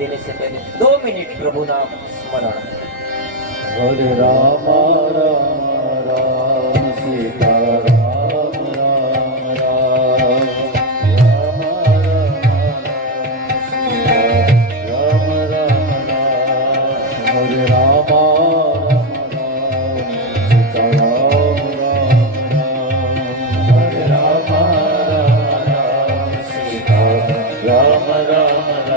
देने से पहले दो मिनट प्रभु नाम स्मरण हरे Ram Ram Ram Sita Rama Rama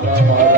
Thank.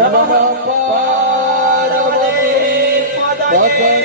নমঃ পার্বতী পদয়ে